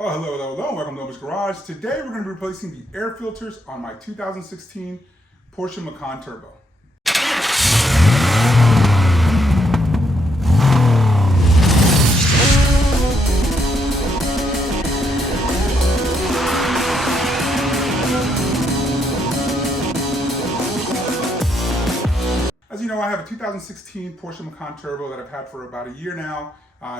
Well, hello, welcome to Nova's Garage. Today we're going to be replacing the air filters on my 2016 Porsche Macan Turbo. As you know, I have a 2016 Porsche Macan Turbo that I've had for about a year now.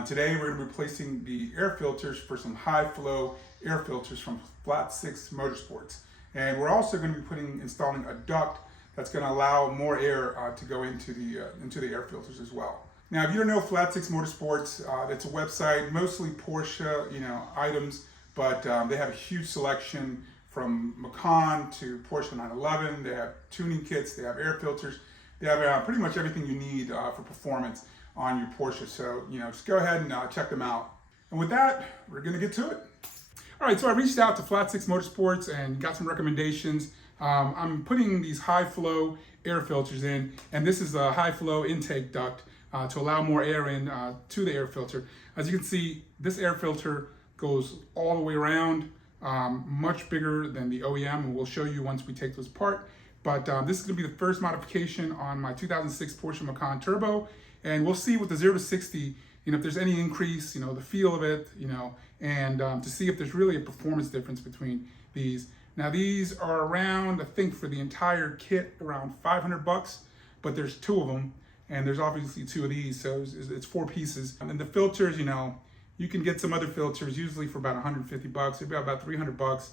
Today we're going to be replacing the air filters for some high flow air filters from Flat 6 Motorsports. And we're also going to be installing a duct that's going to allow more air to go into the air filters as well. Now, if you don't know Flat 6 Motorsports, it's a website, mostly Porsche items, but they have a huge selection from Macan to Porsche 911. They have tuning kits, they have air filters. They have pretty much everything you need for performance on your Porsche. So, just go ahead and check them out. And with that, we're gonna get to it. All right, so I reached out to Flat 6 Motorsports and got some recommendations. I'm putting these high flow air filters in, and this is a high flow intake duct to allow more air in to the air filter. As you can see, this air filter goes all the way around, much bigger than the OEM, and we'll show you once we take those apart. But this is going to be the first modification on my 2006 Porsche Macan Turbo, and we'll see with the 0 to 60, if there's any increase, the feel of it, and to see if there's really a performance difference between these. Now these are around, I think for the entire kit, around $500, but there's two of them, and there's obviously two of these, so it's 4 pieces. And the filters, you can get some other filters usually for about $150, maybe about $300.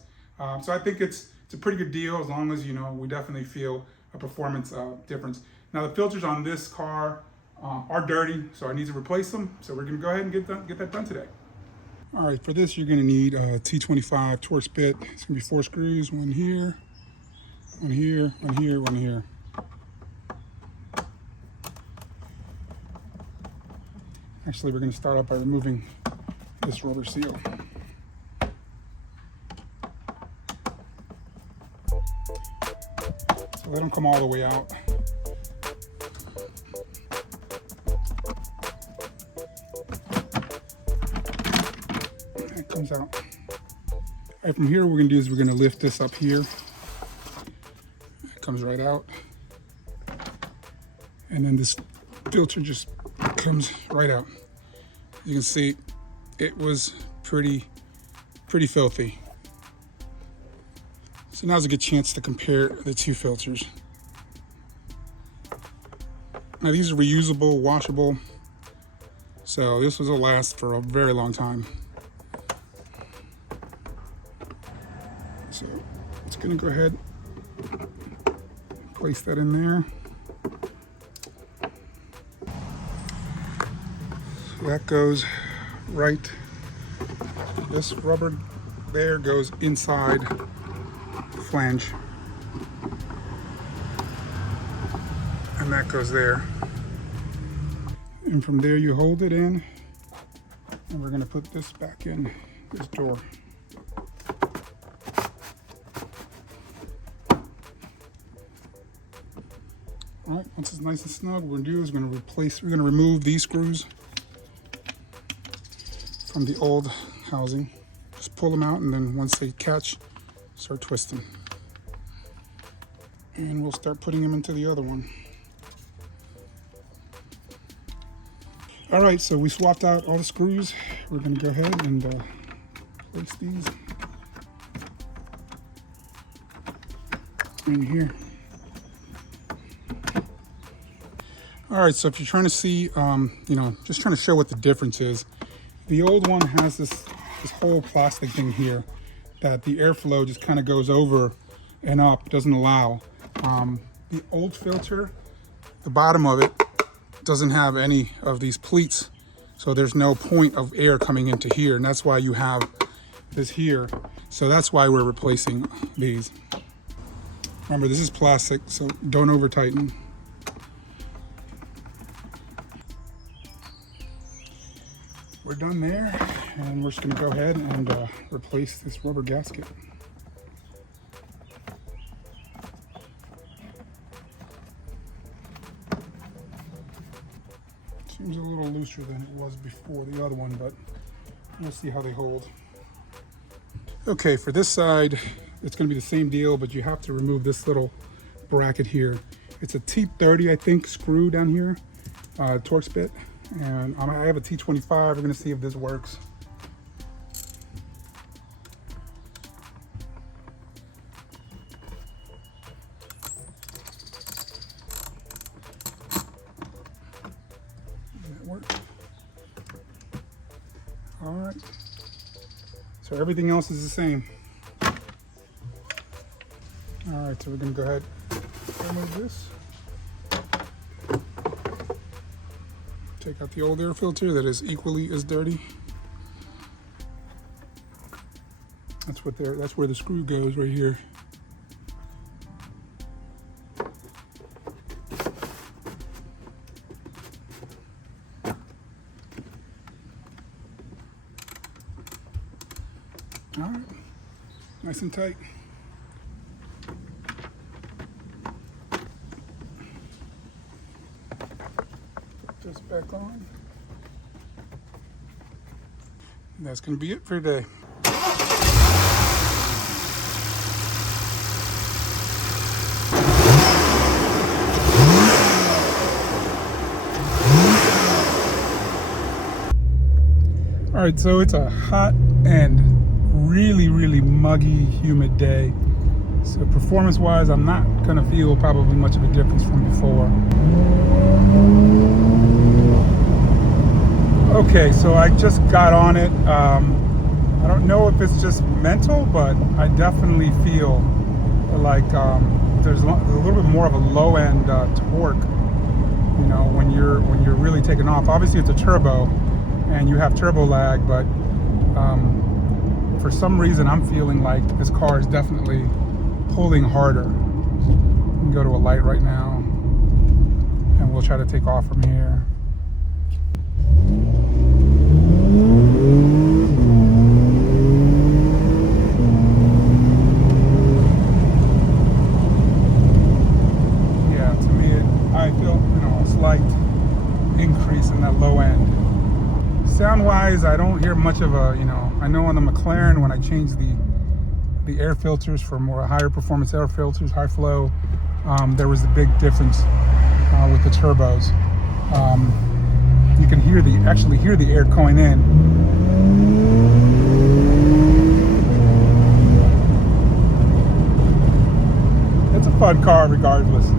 So I think it's a pretty good deal as long as, we definitely feel a performance difference. Now the filters on this car are dirty, so I need to replace them. So we're gonna go ahead and get that done today. All right, for this, you're gonna need a T25 Torx bit. It's gonna be 4 screws, one here, one here, one here, one here. Actually, we're gonna start out by removing this rubber seal. So they don't come all the way out. That comes out. All right, from here, what we're gonna do is we're gonna lift this up here. It comes right out. And then this filter just comes right out. You can see it was pretty filthy. So now's a good chance to compare the two filters. Now these are reusable, washable, so this will last for a very long time. So it's gonna go ahead, place that in there. So that goes right, this rubber there goes inside flange, and that goes there, and from there you hold it in, and we're going to put this back in this door. All right, once it's nice and snug, what we're going to do is we're going to remove these screws from the old housing. Just pull them out, and then once they catch, start twisting. And we'll start putting them into the other one. All right, so we swapped out all the screws. We're gonna go ahead and place these in here. All right, so if you're trying to see, just trying to show what the difference is. The old one has this whole plastic thing here that the airflow just kind of goes over and up, doesn't allow. The old filter, the bottom of it doesn't have any of these pleats, so there's no point of air coming into here, and that's why you have this here. So that's why we're replacing these. Remember, this is plastic, so don't over tighten. We're done there, and we're just gonna go ahead and replace this rubber gasket. Seems a little looser than it was before the other one, but we'll see how they hold. Okay, for this side, it's going to be the same deal, but you have to remove this little bracket here. It's a T30, I think, screw down here, Torx bit, and I have a T25. We're going to see if this works. Does that work? All right. So everything else is the same. All right, so we're going to go ahead and remove this. Take out the old air filter that is equally as dirty. That's where the screw goes, right here. All right, nice and tight. Put this back on. And that's going to be it for today. All right, so it's a hot and really muggy, humid day. So performance-wise, I'm not gonna feel probably much of a difference from before. Okay, so I just got on it. I don't know if it's just mental, but I definitely feel like there's a little bit more of a low-end torque. You know, when you're really taking off. Obviously, it's a turbo, and you have turbo lag, but for some reason I'm feeling like this car is definitely pulling harder. We can go to a light right now, and we'll try to take off from here. Yeah, to me, I feel, you know, a slight increase in that low end. Sound-wise, I don't hear much of a, you know, I know on the McLaren when I changed the air filters for more higher performance air filters, high flow, there was a big difference with the turbos. You can actually hear the air going in. It's a fun car regardless. I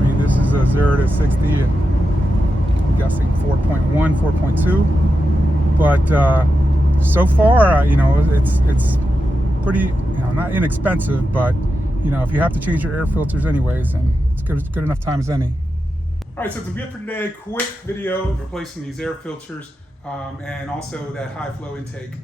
mean, this is a 0 to 60 and I'm guessing 4.1, 4.2. But so far, you know, it's pretty, you know, not inexpensive, but you know, if you have to change your air filters anyways, then it's good enough time as any. All right, so that's it for today. Quick video replacing these air filters and also that high flow intake.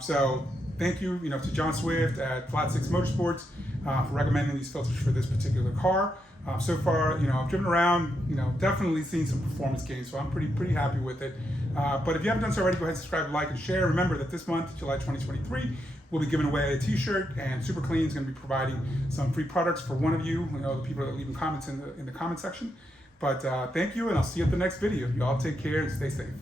So thank you, you know, to John Swift at Flat 6 Motorsports for recommending these filters for this particular car. So far, you know, I've driven around, you know, definitely seen some performance gains, so I'm pretty happy with it. But if you haven't done so already, go ahead and subscribe, like, and share. Remember that this month, July 2023, we'll be giving away a t-shirt, and Super Clean is going to be providing some free products for one of you, you know, the people that leave comments in the comment section. But thank you, and I'll see you at the next video. You all take care and stay safe.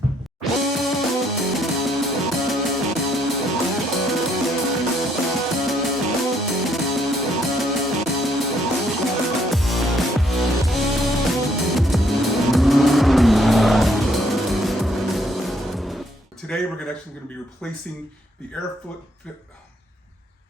Today we're actually going to be replacing the air